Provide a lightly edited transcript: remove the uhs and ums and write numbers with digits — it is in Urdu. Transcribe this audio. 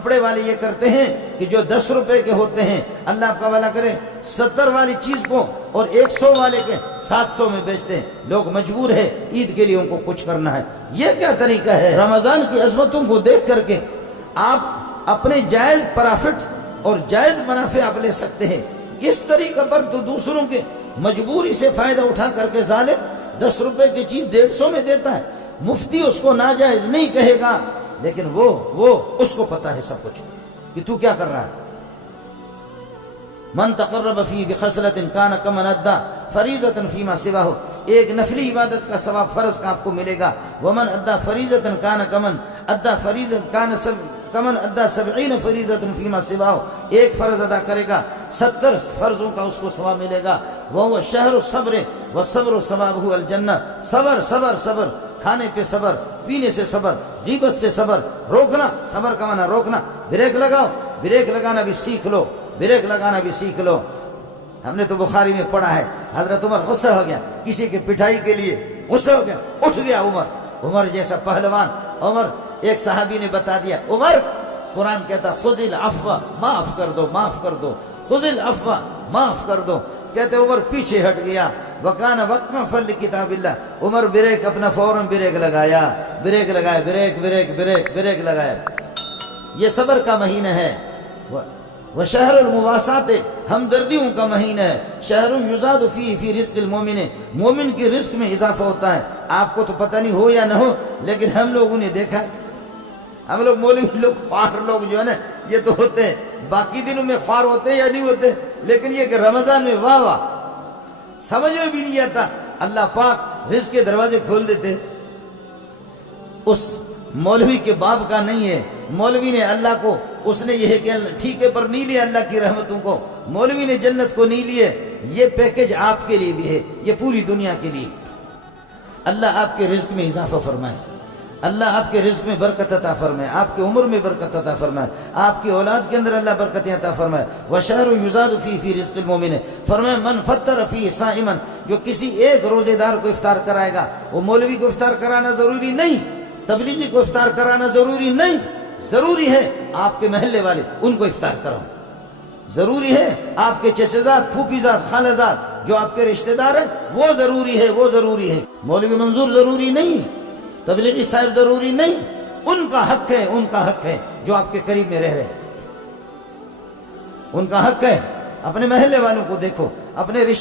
کپڑے والے یہ کرتے ہیں کہ جو 10 روپے کے ہوتے ہیں، اللہ آپ کا بھلا کرے، 70 والی چیز کو اور 100 والے کے 700 میں بیچتے ہیں۔ لوگ مجبور ہے عید کے لیے ان کو کچھ کرنا ہے۔ یہ کیا طریقہ ہے؟ رمضان کی عظمتوں کو دیکھ کر کے آپ اپنے جائز پرافٹ اور جائز منافع آپ لے سکتے ہیں۔ اس طریقہ پر تو دوسروں کے مجبوری سے فائدہ اٹھا کر کے ظالم 10 روپے کی چیز 150 میں دیتا ہے۔ مفتی اس کو ناجائز نہیں کہے گا، لیکن وہ اس کو پتا ہے سب کچھ کہ تو کیا کر رہا ہے۔ من تقرب فی بخصلۃ کان کمن ادى فریضۃ فیما سواہ، ایک نفلی عبادت کا ثواب فرض کا آپ کو ملے گا۔ ومن ادى فریضۃ کان کمن ادى فریضۃ کان کمن ادى 70 فریضۃ فیما سواہ، ایک فرض ادا کرے گا 70 فرضوں کا اس کو ثواب ملے گا۔ وهو شہر الصبر والصبر ثوابه الجنہ، صبر صبر صبر، کھانے پہ صبر، پینے سے صبر، غیبت سے صبر، روکنا، صبر کا معنی روکنا۔ بریک لگاؤ، بریک لگانا بھی سیکھ لو، بریک لگانا بھی سیکھ لو۔ ہم نے تو بخاری میں پڑھا ہے، حضرت عمر غصہ ہو گیا کسی کے پٹائی کے لیے، غصہ ہو گیا، اٹھ گیا عمر جیسا پہلوان۔ عمر، ایک صحابی نے بتا دیا، عمر، قرآن کہتا خذ العفو، معاف کر دو، معاف کر دو، خذ العفو، معاف کر دو۔ کہتے عمر پیچھے ہٹ گیا، وکان وقفا لکتاب اللہ، عمر بریک اپنا فوراً بریک لگایا، بریک لگایا، بریک بریک بریک بریک لگایا۔ یہ صبر کا مہینہ ہے۔ وہ شہر المواسات، ہمدردیوں کا مہینہ ہے۔ شہر یزاد فیہ فی رزق المومن، مومن کے رزق میں اضافہ ہوتا ہے۔ آپ کو تو پتہ نہیں ہو یا نہ ہو، لیکن ہم لوگوں نے دیکھا، ہم لوگ مولوی لوگ خوار لوگ جو ہے نا، یہ تو ہوتے ہیں، باقی دنوں میں خوار ہوتے ہیں یا نہیں ہوتے، لیکن یہ کہ رمضان میں واہ واہ، سمجھ میں بھی نہیں آتا، اللہ پاک رزق کے دروازے کھول دیتے۔ اس مولوی کے باپ کا نہیں ہے، مولوی نے اللہ کو، اس نے یہ کہ ٹھیکے پر نہیں لیا اللہ کی رحمتوں کو، مولوی نے جنت کو نہیں لیے۔ یہ پیکج آپ کے لیے بھی ہے، یہ پوری دنیا کے لیے۔ اللہ آپ کے رزق میں اضافہ فرمائے، اللہ آپ کے رزق میں برکت عطا فرمائے، آپ کی عمر میں برکت عطا فرمائے، آپ کی اولاد کے اندر اللہ برکتیں عطا فرمائے۔ وشہر یزاد فی رزق المومن، فرمائے من فطر فی صائما، جو کسی ایک روزے دار کو افطار کرائے گا۔ وہ مولوی کو افطار کرانا ضروری نہیں، تبلیغی کو افطار کرانا ضروری نہیں، ضروری ہے آپ کے محلے والے، ان کو افطار کراؤ۔ ضروری ہے آپ کے چچا زاد، پھوپھی زاد، خالہ زاد، جو آپ کے رشتہ دار ہیں، وہ ضروری ہے، وہ ضروری ہے۔ مولوی منظور ضروری نہیں، تبلیغی صاحب ضروری نہیں، ان کا حق ہے، ان کا حق ہے جو آپ کے قریب میں رہ رہے ہیں، ان کا حق ہے۔ اپنے محلے والوں کو دیکھو، اپنے رشتہ